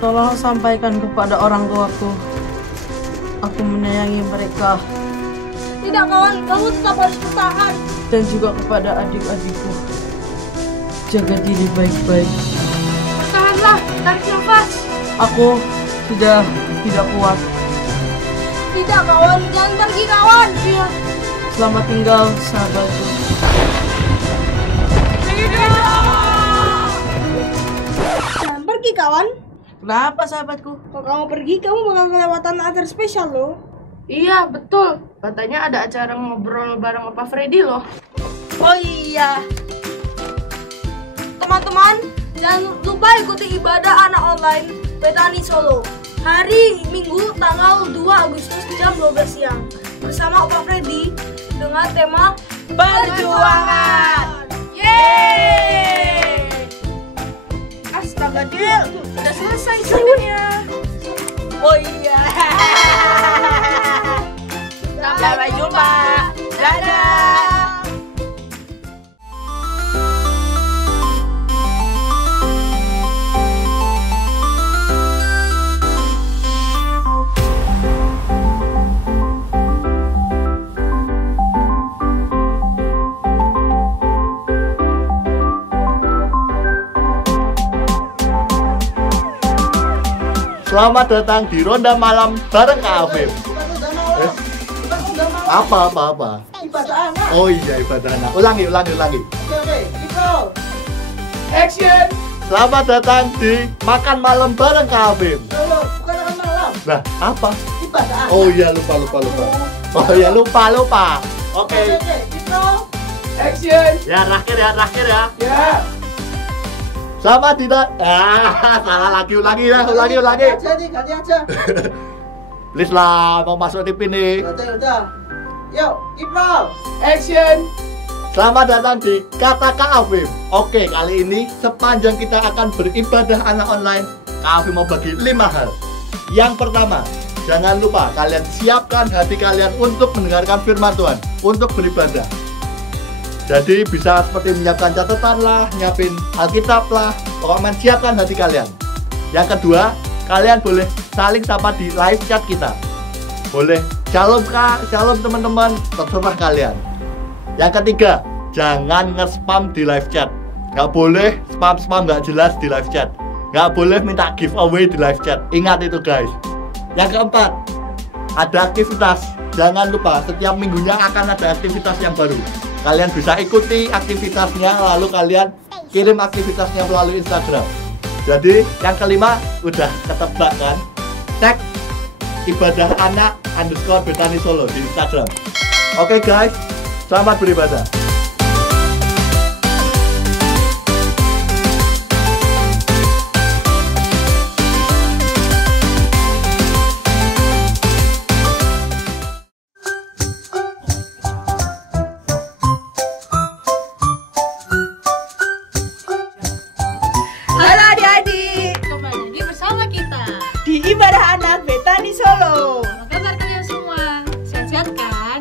Tolong sampaikan kepada orang tuaku. Aku menyayangi mereka. Tidak kawan, kamu tetap harus bertahan. Dan juga kepada adik-adikku. Jaga diri baik-baik. Bertahanlah, tarik nafas. Aku sudah tidak kuat. Tidak kawan, jangan pergi kawan. Iya. Selamat tinggal, sahabatku. Jangan pergi kawan. Kenapa sahabatku? Kalau kamu pergi, kamu bakal kelewatan acara spesial loh. Iya, betul. Katanya ada acara ngobrol bareng Opa Freddy loh. Oh iya. Teman-teman, jangan lupa ikuti ibadah anak online Betani Solo. Hari Minggu tanggal 2 Agustus jam 12 siang. Bersama Opa Freddy dengan tema Perjuangan. Yeay! Astaga, Dil. Udah selesai semuanya. Oh iya. Sampai jumpa. Dadah. Selamat datang di Ronda Malam bareng Kak Afif. Apa? Ibadah anak. Oh iya, ibadah anak. Ulangi. Oke, gitu. Action. Selamat datang di Makan Malam bareng Kak Afif. Bukan makan malam. Nah, apa? Ibadah anak. Oh iya, lupa. Oh iya, lupa. Oke. Gitu. Action. Ya, terakhir ya. Ya. Selamat tidak. Salah lagi. Ulangi. Ganti aja. Please lah, mau masuk TV nih. Udah. Yuk, Ibro. Action. Selamat datang di Kata Kak Afif. Oke, kali ini sepanjang kita akan beribadah anak online, Kak Afif mau bagi 5 hal. Yang pertama, jangan lupa kalian siapkan hati kalian untuk mendengarkan firman Tuhan, untuk beribadah. Jadi bisa seperti menyiapkan catatan lah, nyiapin Alkitab lah, pokoknya siapkan hati kalian. Yang kedua, kalian boleh saling sapa di live chat kita. Boleh shalom kak, shalom teman-teman, terserah kalian. Yang ketiga, jangan nge-spam di live chat. Gak boleh spam gak jelas di live chat. Gak boleh minta giveaway di live chat. Ingat itu guys. Yang keempat, ada aktivitas. Jangan lupa setiap minggunya akan ada aktivitas yang baru. Kalian bisa ikuti aktivitasnya, lalu kalian kirim aktivitasnya melalui Instagram. Jadi yang kelima udah ketebak kan? Tag ibadah anak _Betani Solo di Instagram. Oke guys, selamat beribadah. Halo adik-adik, Kembali lagi bersama kita. di ibadah anak Betani Solo. Apa kabar kalian semua? Sehat-sehat kan?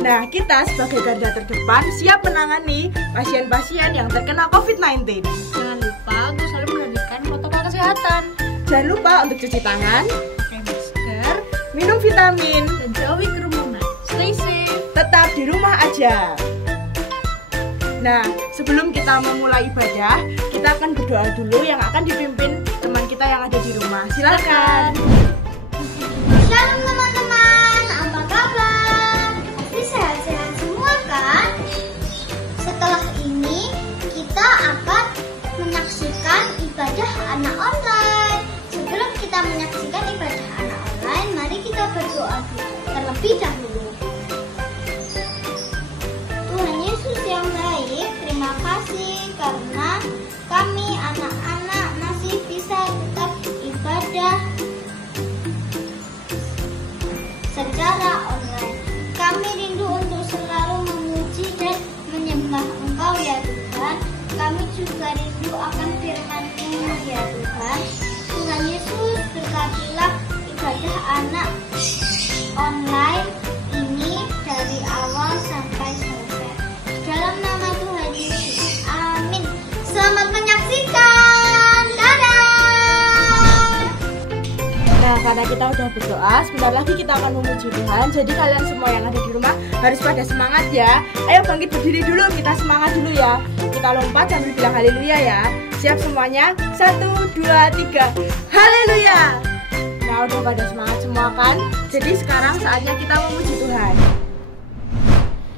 Nah, kita sebagai garda terdepan siap menangani pasien-pasien yang terkena COVID-19. Jangan lupa untuk selalu memperhatikan protokol kesehatan. Jangan lupa untuk cuci tangan, Pakai masker, minum vitamin, dan jauhi kerumunan. Stay safe. tetap di rumah aja. Nah, sebelum kita memulai ibadah, kita akan berdoa dulu yang akan dipimpin teman kita yang ada di rumah. Silakan. Shalom teman-teman, apa kabar? Pasti sehat-sehat semua kan? Setelah ini kita akan menyaksikan ibadah anak online. Sebelum kita menyaksikan ibadah anak online, mari kita berdoa terlebih dahulu. Tuhan Yesus yang baik, terima kasih karena kami anak-anak masih bisa tetap ibadah secara online. Kami rindu untuk selalu memuji dan menyembah Engkau ya Tuhan. Kami juga rindu akan firman-Mu ya Tuhan. Tuhan Yesus, berkatilah ibadah anak online ini dari awal sampai selesai. Dalam nama Tuhan Yesus, amin. Selamat menyaksikan. Dadah. karena kita udah berdoa, sebentar lagi kita akan memuji Tuhan. Jadi kalian semua yang ada di rumah harus pada semangat ya. Ayo bangkit berdiri dulu, kita semangat dulu ya. Kita lompat sambil bilang haleluya ya. Siap semuanya? 1, 2, 3. Haleluya. Nah, udah pada semangat semua kan? Jadi sekarang saatnya kita memuji Tuhan.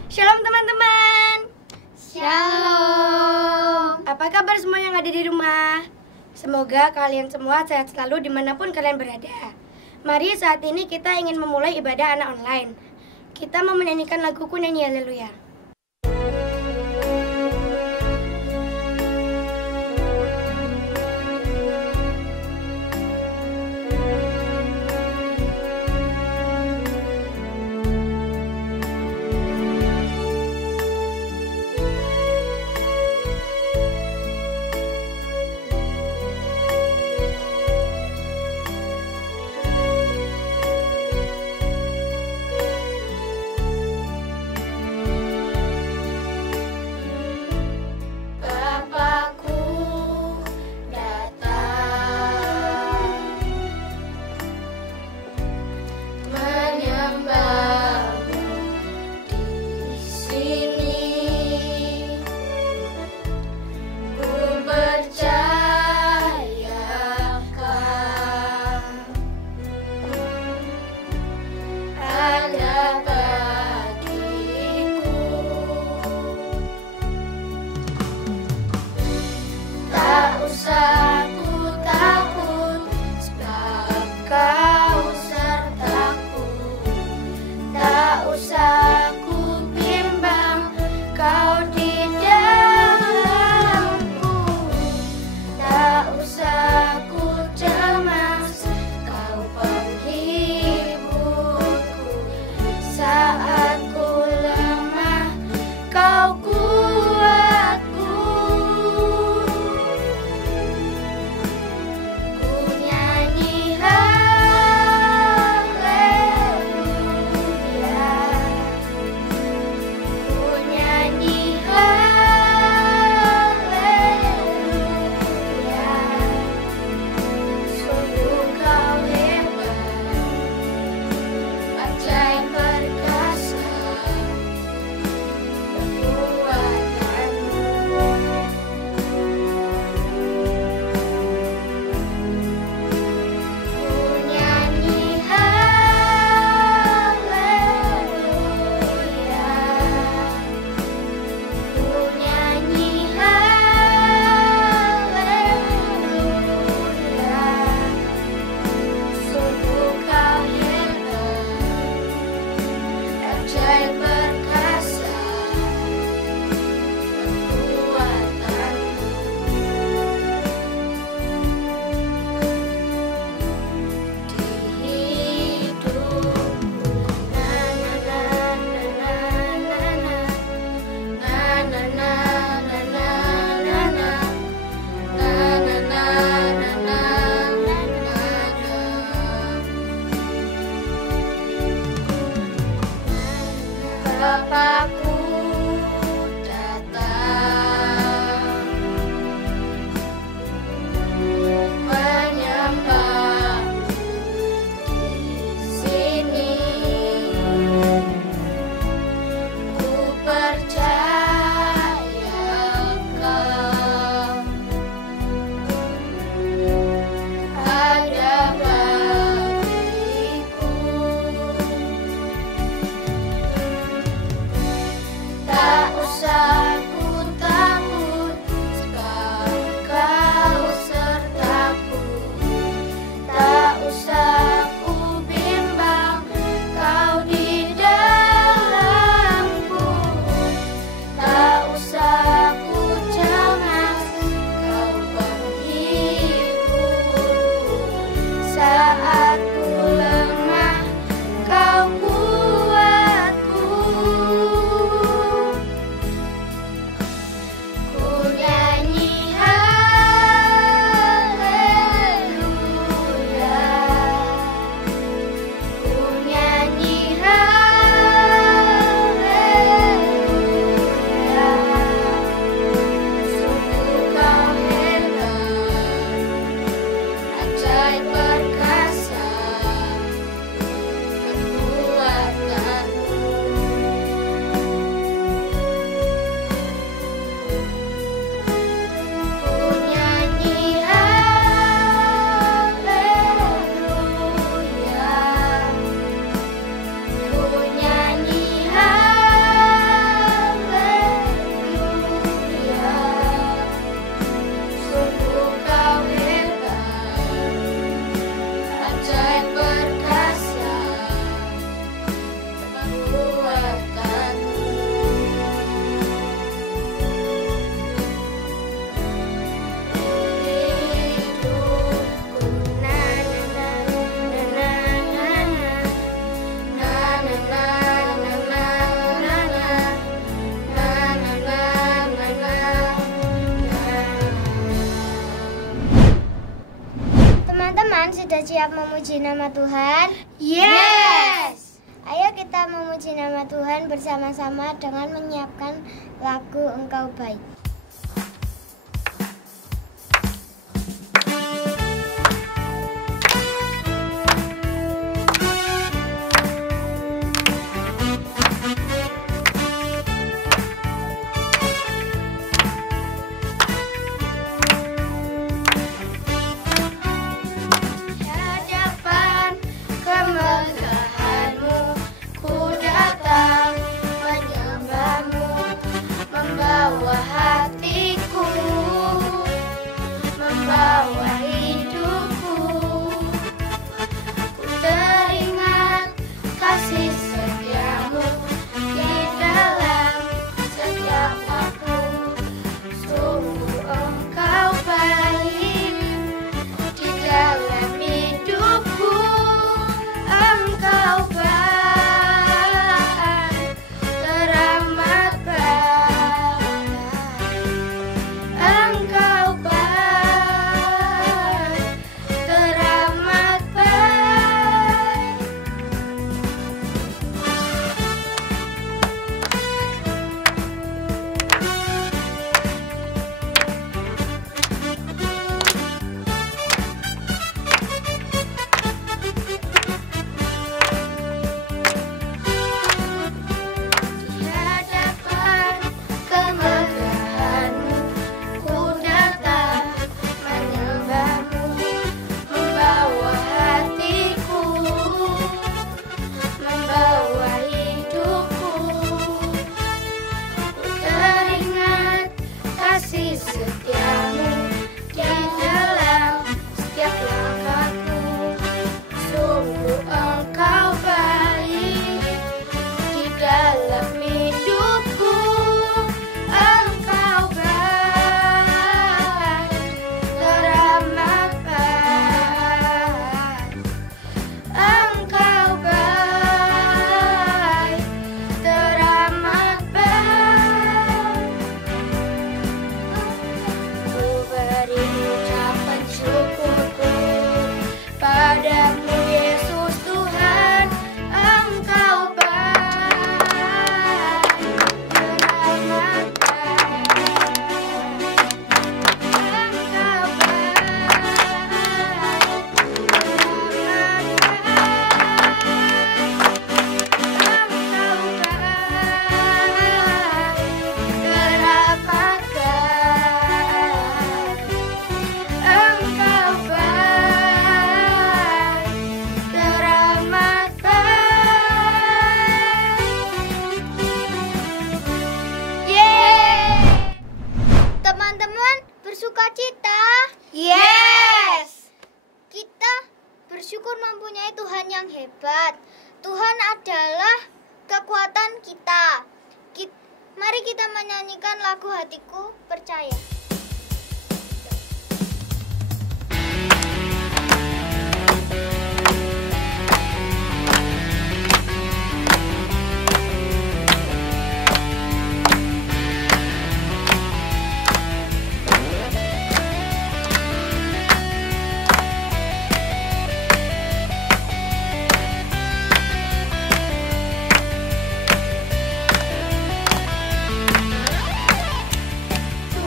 Shalom teman-teman. Shalom. Apa kabar semua yang ada di rumah? Semoga kalian semua sehat selalu dimanapun kalian berada. Mari saat ini kita ingin memulai ibadah anak online. Kita mau menyanyikan lagu Kunyanyi Haleluya. siap memuji nama Tuhan? Yes. Ayo kita memuji nama Tuhan bersama-sama dengan menyiapkan lagu Engkau Baik. bersyukur mempunyai Tuhan yang hebat. Tuhan adalah kekuatan kita. Mari kita menyanyikan lagu Hatiku Percaya.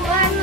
Tuhan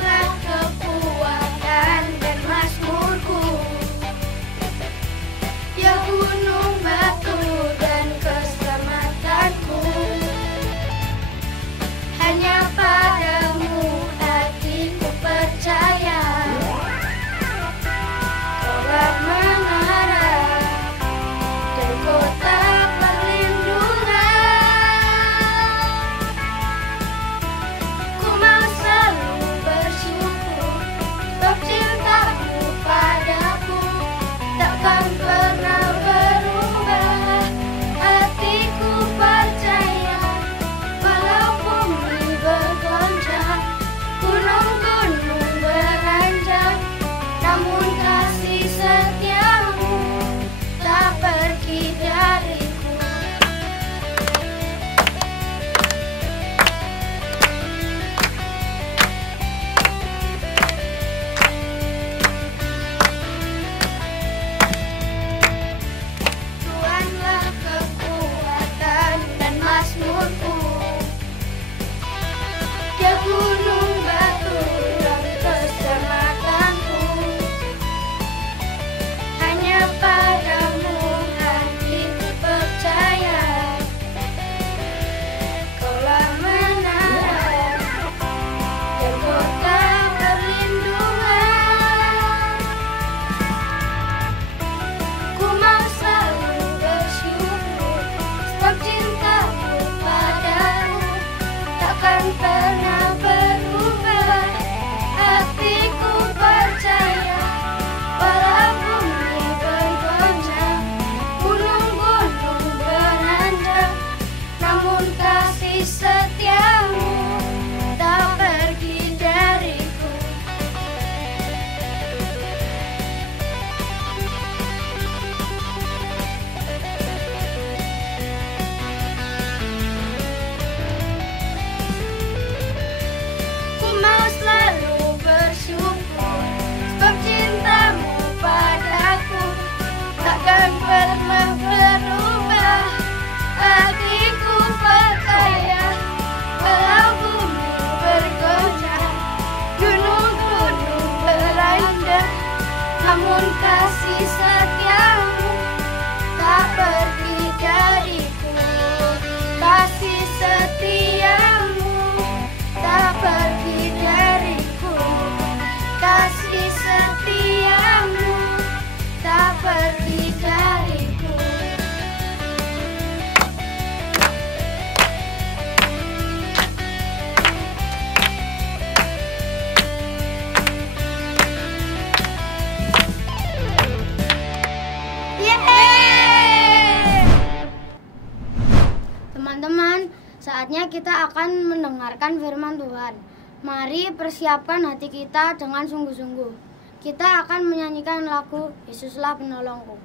Teman-teman, saatnya kita akan mendengarkan firman Tuhan. Mari persiapkan hati kita dengan sungguh-sungguh. Kita akan menyanyikan lagu Yesuslah Penolongku.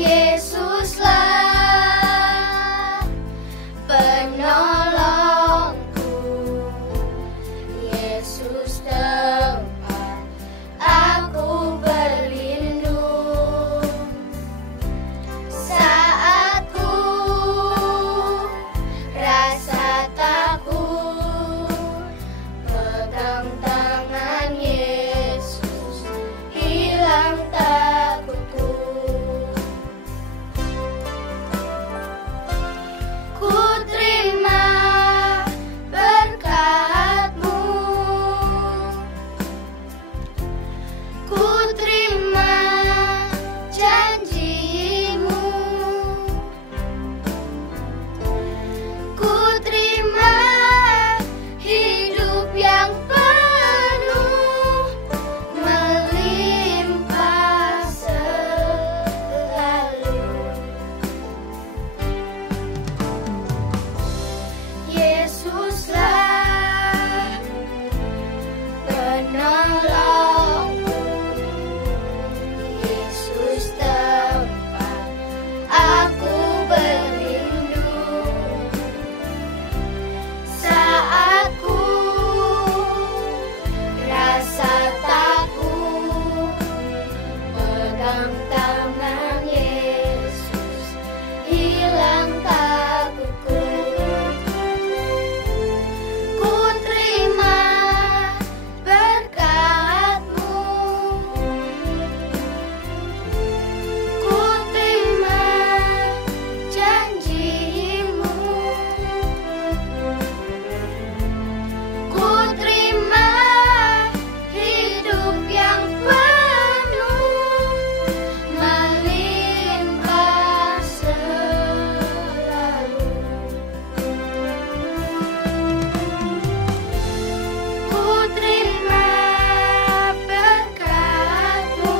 Yesuslah penolongku, Yesus tempat aku berlindung. Saat ku rasa takut, pegang tangan Yesus, hilang takutku. Ku terima berkat-Mu, ku terima janji-Mu, ku terima hidup yang penuh melimpah selalu. Yesuslah penolongku, Yesus tempat aku berlindung. Saat ku rasa takut, pegang tangan Yesus, hilang takutku. Ku terima berkat-Mu, ku terima janji-Mu, ku terima hidup yang penuh melimpah selalu. Ku terima berkat-Mu,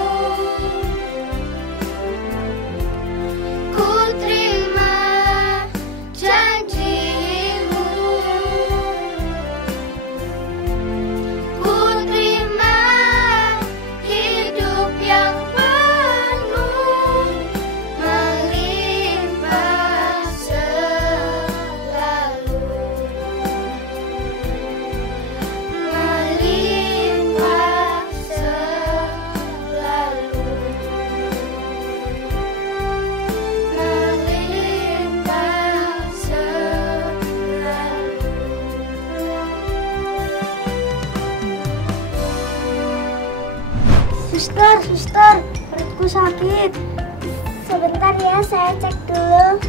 ku terima janji-Mu, ku terima hidup yang penuh melimpah selalu. Melimpah selalu, melimpah selalu. Suster, perutku sakit. Sebentar ya, saya cek dulu.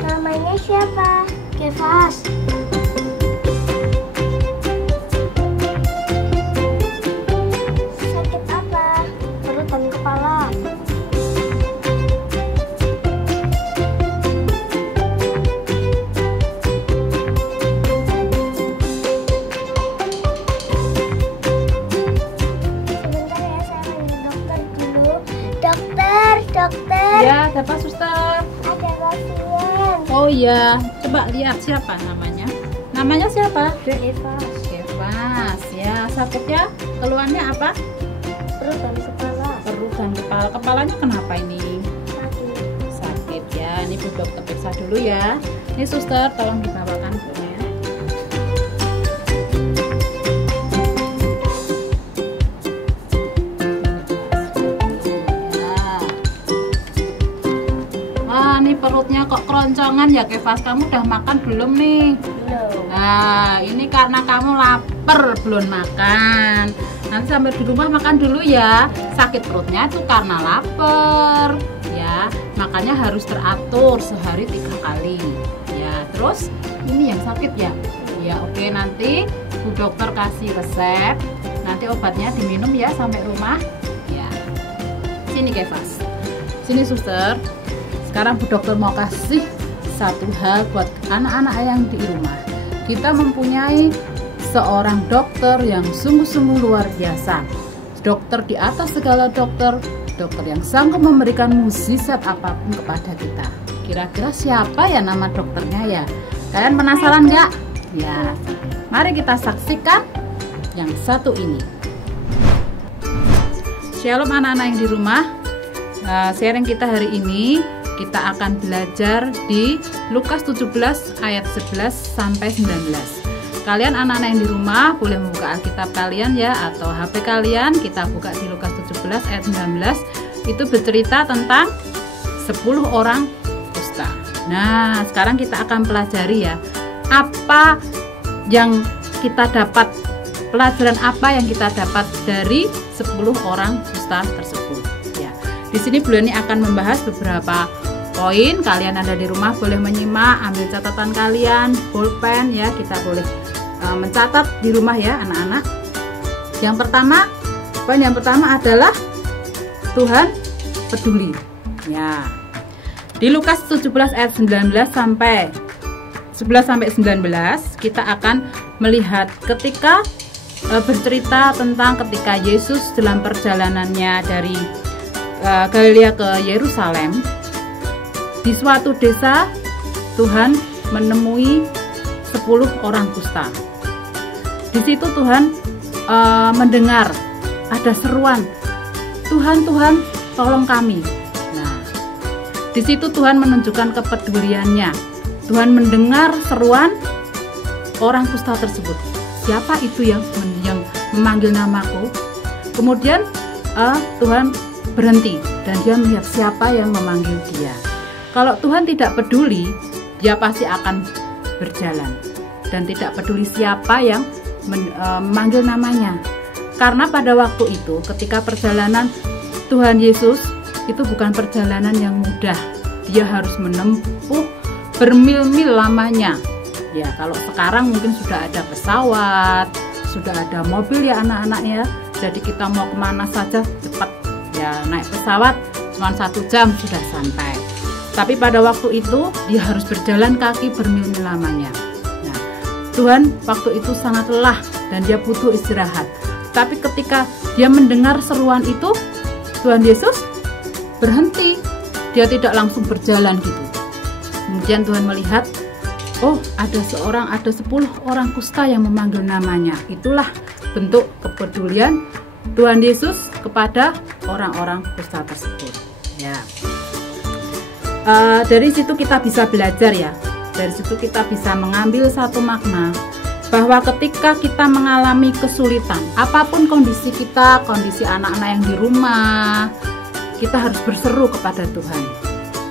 Namanya siapa? Kefas. Sakit apa? Perut dan kepala. Sebentar ya, saya panggil dokter dulu. Dokter. Ya, ada apa suster? Ada pasien. Oh iya, coba lihat siapa namanya. Namanya siapa? Kefas. Kefas. Ya, sakitnya keluhannya apa? Perut dan kepala. Perut dan kepala. Kepalanya kenapa ini? Sakit. Sakit ya. Ini Bu Dokter periksa dulu ya. Ini suster, tolong dibawakan bukunya. Nih perutnya kok keroncongan ya Kefas, kamu udah makan belum nih? Belum. Nah ini karena kamu lapar belum makan. Nanti sampai di rumah makan dulu ya. Sakit perutnya itu karena lapar ya, makanya harus teratur sehari 3 kali ya. Terus ini yang sakit ya? Ya oke, nanti Bu Dokter kasih resep. Nanti obatnya diminum ya sampai rumah. Ya. Sini Kevas. Sini suster. Sekarang Bu Dokter mau kasih satu hal buat anak-anak yang di rumah. Kita mempunyai seorang dokter yang sungguh-sungguh luar biasa. Dokter di atas segala dokter. Dokter yang sanggup memberikan mukjizat apapun kepada kita. Kira-kira siapa ya nama dokternya ya? Kalian penasaran nggak? Ya, mari kita saksikan yang satu ini. Shalom anak-anak yang di rumah. Sharing kita hari ini, kita akan belajar di Lukas 17 ayat 11 sampai 19. Kalian anak-anak yang di rumah boleh membuka Alkitab kalian ya, atau HP kalian. Kita buka di Lukas 17 ayat 19. Itu bercerita tentang 10 orang kusta. Nah, sekarang kita akan pelajari ya, apa yang kita dapat, pelajaran apa yang kita dapat dari 10 orang kusta tersebut ya. Di sini Bu Leni akan membahas beberapa poin. Kalian ada di rumah boleh menyimak, ambil catatan kalian, pulpen ya, kita boleh mencatat di rumah ya anak-anak. Poin yang pertama adalah Tuhan peduli ya. Di Lukas 17 ayat 11 sampai 19 kita akan melihat ketika bercerita tentang ketika Yesus dalam perjalanannya dari Galilea ke Yerusalem. Di suatu desa Tuhan menemui 10 orang kusta. Di situ Tuhan mendengar ada seruan, Tuhan, Tuhan, tolong kami. Nah, di situ Tuhan menunjukkan kepeduliannya. Tuhan mendengar seruan orang kusta tersebut. Siapa itu yang memanggil namaku? Kemudian Tuhan berhenti dan dia melihat siapa yang memanggil dia. Kalau Tuhan tidak peduli, dia pasti akan berjalan dan tidak peduli siapa yang memanggil namanya. Karena pada waktu itu ketika perjalanan Tuhan Yesus itu bukan perjalanan yang mudah. Dia harus menempuh bermil-mil lamanya. Ya, kalau sekarang mungkin sudah ada pesawat, sudah ada mobil ya anak-anak ya. Jadi kita mau kemana saja cepat ya, naik pesawat cuma 1 jam sudah sampai. Tapi pada waktu itu dia harus berjalan kaki bermil-mil lamanya. Nah, Tuhan waktu itu sangat lelah dan dia butuh istirahat. Tapi ketika dia mendengar seruan itu, Tuhan Yesus berhenti. Dia tidak langsung berjalan gitu. Kemudian Tuhan melihat, oh ada 10 orang kusta yang memanggil namanya. Itulah bentuk kepedulian Tuhan Yesus kepada orang-orang kusta tersebut. Ya. Dari situ kita bisa belajar ya. Dari situ kita bisa mengambil satu makna bahwa ketika kita mengalami kesulitan, apapun kondisi kita, kondisi anak-anak yang di rumah, kita harus berseru kepada Tuhan.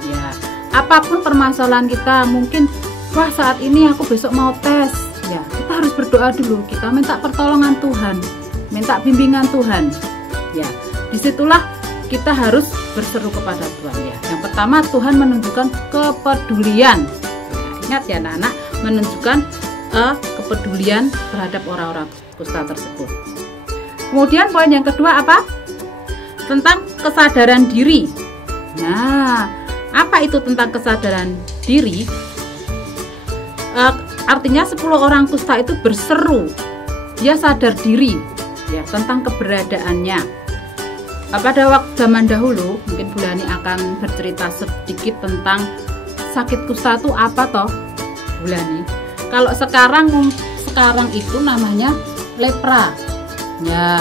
Ya, apapun permasalahan kita, mungkin wah saat ini aku besok mau tes, ya kita harus berdoa dulu, kita minta pertolongan Tuhan, minta bimbingan Tuhan. Ya, disitulah kita harus berseru kepada Tuhan ya. Yang pertama, Tuhan menunjukkan kepedulian. Ya, ingat ya anak-anak, menunjukkan kepedulian terhadap orang-orang kusta tersebut. Kemudian poin yang kedua apa? Tentang kesadaran diri. Nah, apa itu tentang kesadaran diri? Artinya 10 orang kusta itu berseru, dia sadar diri ya tentang keberadaannya. Pada waktu zaman dahulu, mungkin Bu Lani akan bercerita sedikit tentang sakit kusta itu apa toh, Bu Lani? Kalau sekarang itu namanya lepra. Ya,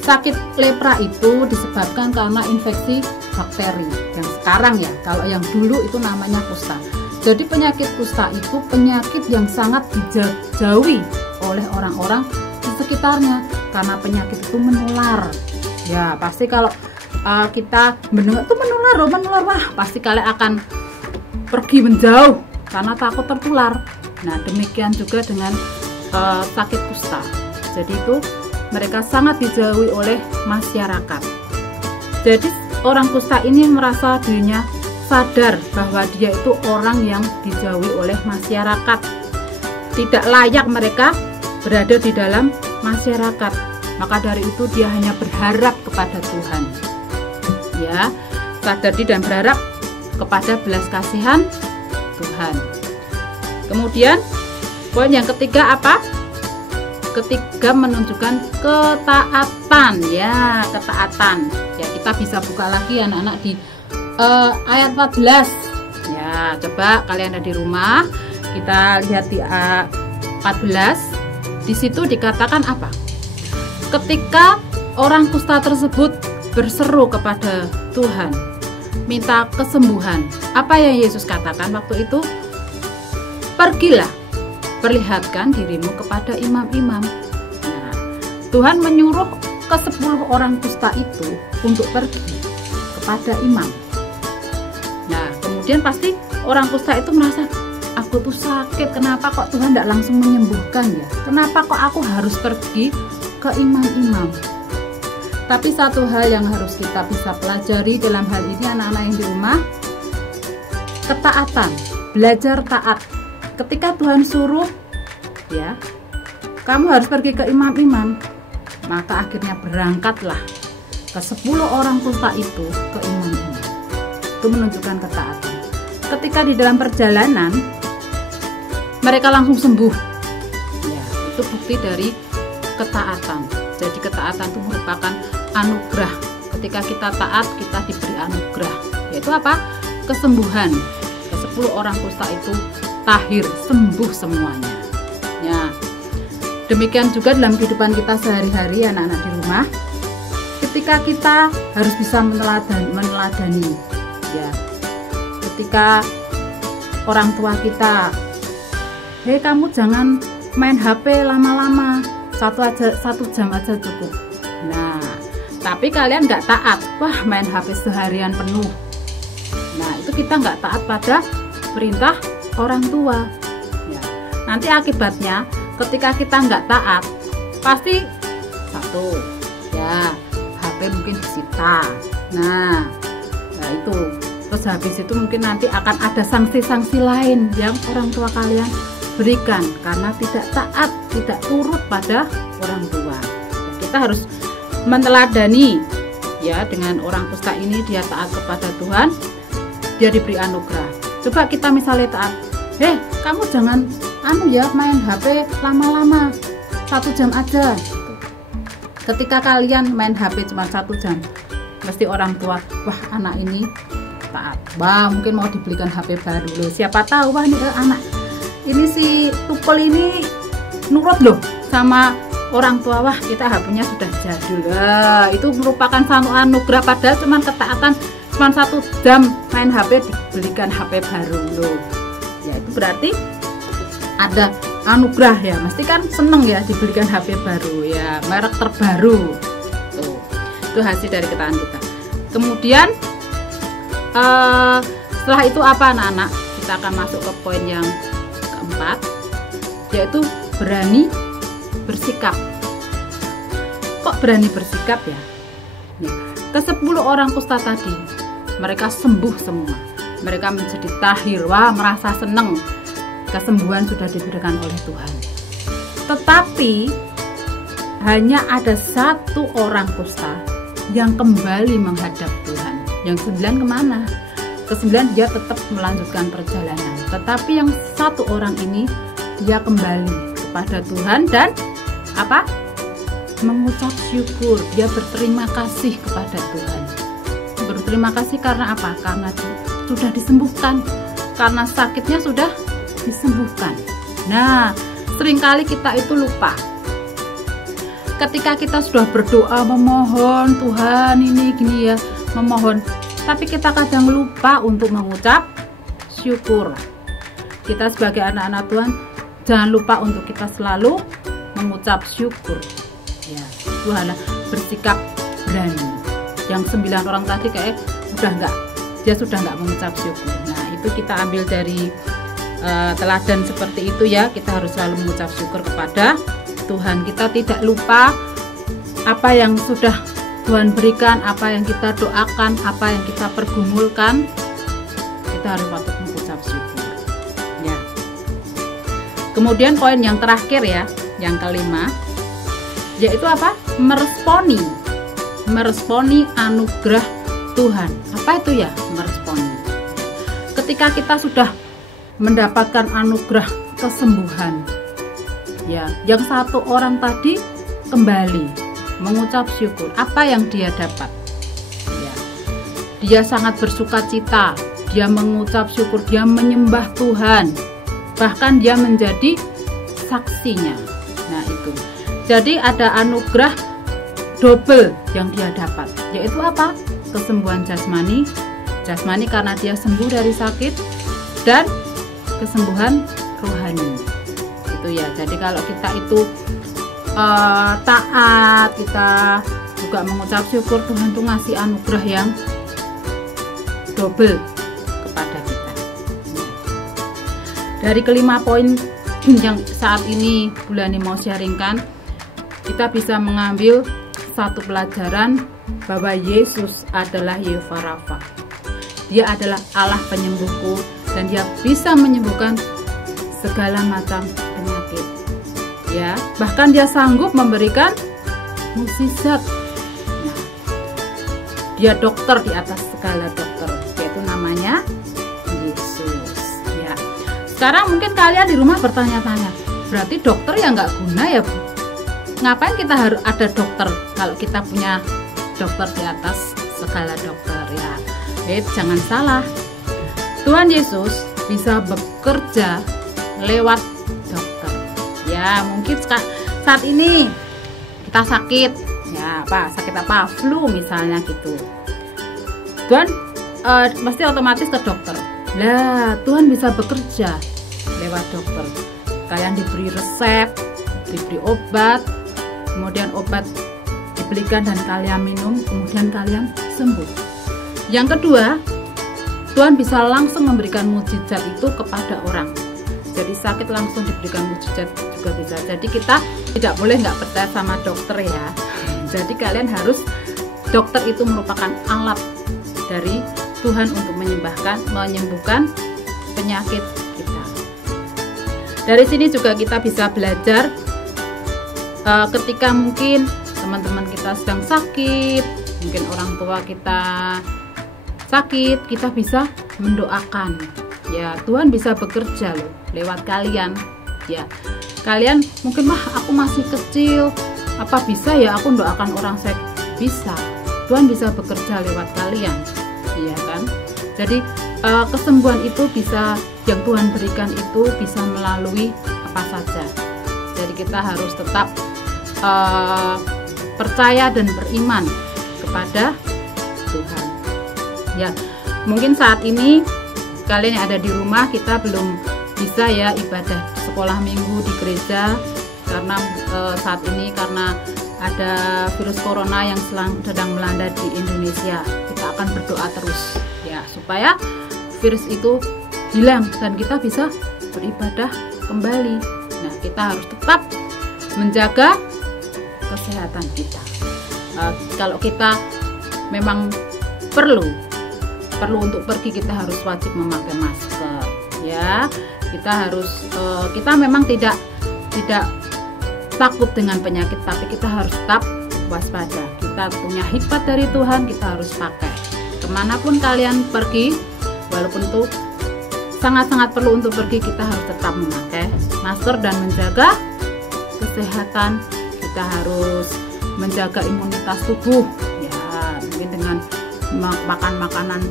sakit lepra itu disebabkan karena infeksi bakteri. Yang sekarang ya, kalau yang dulu itu namanya kusta. Jadi penyakit kusta itu penyakit yang sangat dijauhi oleh orang-orang di sekitarnya karena penyakit itu menular. Ya, pasti kalau kita mendengar itu menular, wah pasti kalian akan pergi menjauh karena takut tertular. Nah, demikian juga dengan sakit kusta. Jadi itu mereka sangat dijauhi oleh masyarakat. Jadi orang kusta ini merasa dirinya sadar bahwa dia itu orang yang dijauhi oleh masyarakat. Tidak layak mereka berada di dalam masyarakat. Maka dari itu dia hanya berharap kepada Tuhan. Ya, sadar diri dan berharap kepada belas kasihan Tuhan. Kemudian poin yang ketiga apa? Ketiga, menunjukkan ketaatan. Ya, ketaatan. Ya, kita bisa buka lagi anak-anak di ayat 14. Ya, coba kalian ada di rumah, kita lihat di 14. Di situ dikatakan apa? Ketika orang kusta tersebut berseru kepada Tuhan, minta kesembuhan. Apa yang Yesus katakan waktu itu? Pergilah, perlihatkan dirimu kepada imam-imam. Nah, Tuhan menyuruh ke 10 orang kusta itu untuk pergi kepada imam. Nah, kemudian pasti orang kusta itu merasa, aku tuh sakit, kenapa kok Tuhan tidak langsung menyembuhkan ya? Kenapa kok aku harus pergi ke imam-imam? Tapi satu hal yang harus kita bisa pelajari dalam hal ini anak-anak yang di rumah, ketaatan, belajar taat. Ketika Tuhan suruh, ya, kamu harus pergi ke imam-imam, maka akhirnya berangkatlah ke 10 orang kusta itu ke imam-imam. Itu menunjukkan ketaatan. Ketika di dalam perjalanan mereka langsung sembuh. Ya, itu bukti dari ketaatan. Jadi ketaatan itu merupakan anugerah. Ketika kita taat, kita diberi anugerah. Yaitu apa? Kesembuhan. Ke 10 orang kusta itu tahir, sembuh semuanya. Ya. Demikian juga dalam kehidupan kita sehari-hari anak-anak di rumah. Ketika kita harus bisa meneladani. Ya. Ketika orang tua kita, hei kamu jangan main HP lama-lama, 1 jam aja cukup. Nah, tapi kalian nggak taat, wah main HP seharian penuh. Nah, itu kita nggak taat pada perintah orang tua. Ya. Nanti akibatnya ketika kita nggak taat, pasti satu, ya HP mungkin disita. Nah itu. Terus habis itu mungkin nanti akan ada sanksi-sanksi lain yang orang tua kalian berikan karena tidak taat, tidak turut pada orang tua. Ya, kita harus meneladani, ya, dengan orang kusta ini dia taat kepada Tuhan, dia diberi anugerah. Coba kita misalnya taat, kamu jangan main HP lama-lama, 1 jam aja. Ketika kalian main HP cuma 1 jam, mesti orang tua, wah anak ini taat, wah mungkin mau dibelikan HP baru loh. Siapa tahu, wah ini anak ini si Tupel ini nurut loh sama orang tua, wah kita HP-nya sudah jadul. Lah, itu merupakan satu anugerah, padahal cuma ketaatan cuma 1 jam main HP dibelikan HP baru loh. Ya itu berarti ada anugerah ya, mesti kan seneng ya dibelikan HP baru ya, merek terbaru. Tuh, itu hasil dari ketaatan kita. Kemudian setelah itu apa anak-anak? Kita akan masuk ke poin yang keempat, yaitu berani bersikap. Kok berani bersikap ya? Ke 10 orang kusta tadi, mereka sembuh semua. Mereka menjadi tahir, wah merasa senang. Kesembuhan sudah diberikan oleh Tuhan. Tetapi hanya ada 1 orang kusta yang kembali menghadap Tuhan. Yang 9 kemana? Ke-9 dia tetap melanjutkan perjalanan. Tetapi yang 1 orang ini dia kembali kepada Tuhan dan apa? Mengucap syukur. Dia berterima kasih kepada Tuhan. Berterima kasih karena apa? Karena sudah disembuhkan. Karena sakitnya sudah disembuhkan. Nah, seringkali kita itu lupa. Ketika kita sudah berdoa memohon Tuhan ini gini ya, memohon, tapi kita kadang lupa untuk mengucap syukur. Kita sebagai anak-anak Tuhan jangan lupa untuk kita selalu mengucap syukur. Ya, Tuhan bersikap berani. Yang 9 orang tadi kayak dia sudah nggak mengucap syukur. Nah, itu kita ambil dari teladan seperti itu ya. Kita harus selalu mengucap syukur kepada Tuhan. Kita tidak lupa apa yang sudah Tuhan berikan, apa yang kita doakan, apa yang kita pergumulkan. kita harus patut mengucap syukur. Ya. Kemudian poin yang terakhir ya, yang kelima, yaitu apa? Meresponi anugerah Tuhan. Apa itu ya meresponi? Ketika kita sudah mendapatkan anugerah kesembuhan, ya, yang satu orang tadi kembali mengucap syukur. Apa yang dia dapat? Ya, dia sangat bersukacita, dia mengucap syukur, dia menyembah Tuhan, bahkan dia menjadi saksinya. Nah itu, jadi ada anugerah double yang dia dapat, yaitu apa? Kesembuhan jasmani karena dia sembuh dari sakit, dan kesembuhan rohani. Itu ya. Jadi kalau kita itu taat, kita juga mengucap syukur, Tuhan tuh ngasih anugerah yang double kepada kita. Dari kelima poin yang saat ini Bulani mau sharingkan, kita bisa mengambil satu pelajaran bahwa Yesus adalah Yehova Rafa. Dia adalah Allah penyembuhku, dan dia bisa menyembuhkan segala macam penyakit. Ya, bahkan dia sanggup memberikan mukjizat. Nah, dia dokter di atas segala dokter, yaitu namanya Yesus. Ya. Sekarang mungkin kalian di rumah bertanya-tanya, berarti dokter ya nggak guna ya, Bu? Ngapain kita harus ada dokter kalau kita punya dokter di atas segala dokter ya? Jangan salah, Tuhan Yesus bisa bekerja lewat dokter. Ya, mungkin saat ini kita sakit, ya sakit apa? Flu misalnya gitu. Tuhan pasti otomatis ke dokter. Lah, Tuhan bisa bekerja lewat dokter. Kalian diberi resep, diberi obat, kemudian obat dibelikan dan kalian minum, kemudian kalian sembuh. Yang kedua, Tuhan bisa langsung memberikan mukjizat itu kepada orang. Jadi sakit langsung diberikan mukjizat juga bisa. Jadi kita tidak boleh nggak percaya sama dokter ya. Jadi kalian harus, dokter itu merupakan alat dari Tuhan untuk menyembuhkan penyakit kita. Dari sini juga kita bisa belajar ketika mungkin teman-teman kita sedang sakit, mungkin orang tua kita sakit, kita bisa mendoakan. Ya, Tuhan bisa bekerja loh lewat kalian. Ya, kalian mungkin aku masih kecil, apa bisa ya aku doakan orang sakit? Bisa. Tuhan bisa bekerja lewat kalian, iya kan? Jadi kesembuhan itu bisa, yang Tuhan berikan itu bisa melalui apa saja. Jadi kita harus tetap percaya dan beriman kepada Tuhan. Ya, mungkin saat ini kalian yang ada di rumah, kita belum bisa ya ibadah sekolah minggu di gereja karena saat ini karena ada virus corona yang sedang melanda di Indonesia. Kita akan berdoa terus ya supaya virus itu hilang dan kita bisa beribadah kembali. Nah, kita harus tetap menjaga kesehatan kita. Kalau kita memang perlu untuk pergi, kita harus wajib memakai masker ya. Kita memang tidak takut dengan penyakit, tapi kita harus tetap waspada. Kita punya hikmat dari Tuhan, kita harus pakai kemanapun kalian pergi, walaupun itu sangat-sangat perlu untuk pergi, kita harus tetap memakai masker dan menjaga kesehatan. Kita harus menjaga imunitas tubuh ya, mungkin dengan makan makanan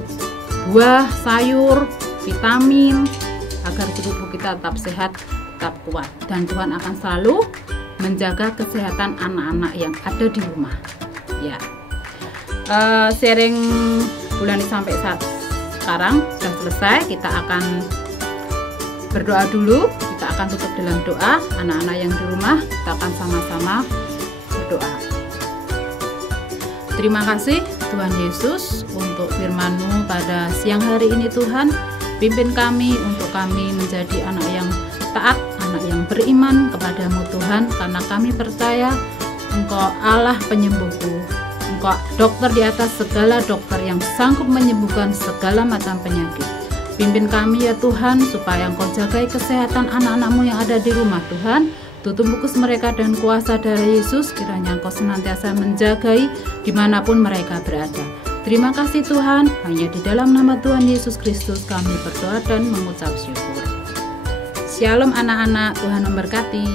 buah, sayur, vitamin, agar tubuh kita tetap sehat, tetap kuat, dan Tuhan akan selalu menjaga kesehatan anak-anak yang ada di rumah ya. Sharing Bulani sampai saat sekarang sudah selesai. Kita akan berdoa dulu, kita akan tutup dalam doa. Anak-anak yang di rumah, kita akan sama-sama berdoa. Terima kasih Tuhan Yesus untuk firman-Mu pada siang hari ini. Tuhan, pimpin kami untuk kami menjadi anak yang taat, anak yang beriman kepadamu Tuhan, karena kami percaya Engkau Allah penyembuhku, Engkau dokter di atas segala dokter yang sanggup menyembuhkan segala macam penyakit. Pimpin kami ya Tuhan, supaya Engkau jagai kesehatan anak-anak-Mu yang ada di rumah Tuhan. Tutup bungkus mereka dan kuasa darah Yesus, kiranya Engkau senantiasa menjagai dimanapun mereka berada. Terima kasih Tuhan, hanya di dalam nama Tuhan Yesus Kristus kami berdoa dan mengucap syukur. Shalom anak-anak, Tuhan memberkati.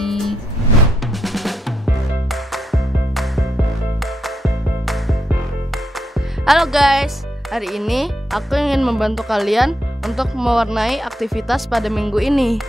Halo guys, hari ini aku ingin membantu kalian untuk mewarnai aktivitas pada minggu ini.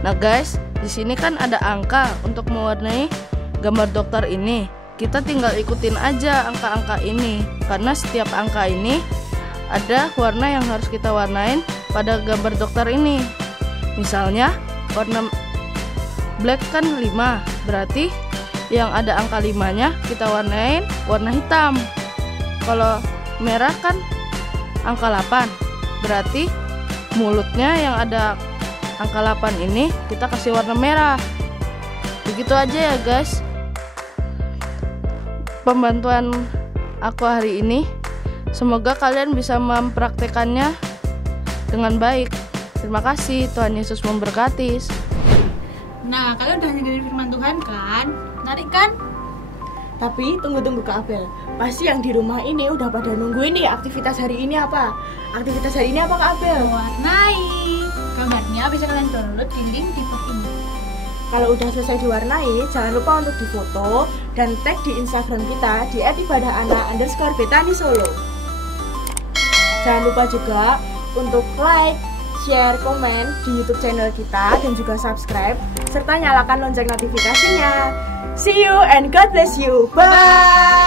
Nah guys, di sini kan ada angka untuk mewarnai gambar dokter ini. Kita tinggal ikutin aja angka-angka ini, karena setiap angka ini ada warna yang harus kita warnain pada gambar dokter ini. Misalnya warna black kan 5, berarti yang ada angka 5-nya kita warnain warna hitam. Kalau merah kan angka 8, berarti mulutnya yang ada angka 8 ini kita kasih warna merah. Begitu aja ya guys pembantuan aku hari ini. Semoga kalian bisa mempraktekannya dengan baik. Terima kasih, Tuhan Yesus memberkati. Nah, kalian udah dengerin firman Tuhan kan? Menarik kan? Tapi tunggu Kak Abel. Pasti yang di rumah ini udah pada nungguin nih aktivitas hari ini apa? Aktivitas hari ini apa Kak Abel? Mewarnai. Gambarnya bisa kalian download di link di box ini. Kalau udah selesai diwarnai, jangan lupa untuk difoto dan tag di Instagram kita di @ibadahana_Betani Solo. Jangan lupa juga untuk like, share, komen di YouTube channel kita dan juga subscribe serta nyalakan lonceng notifikasinya. See you and God bless you. Bye.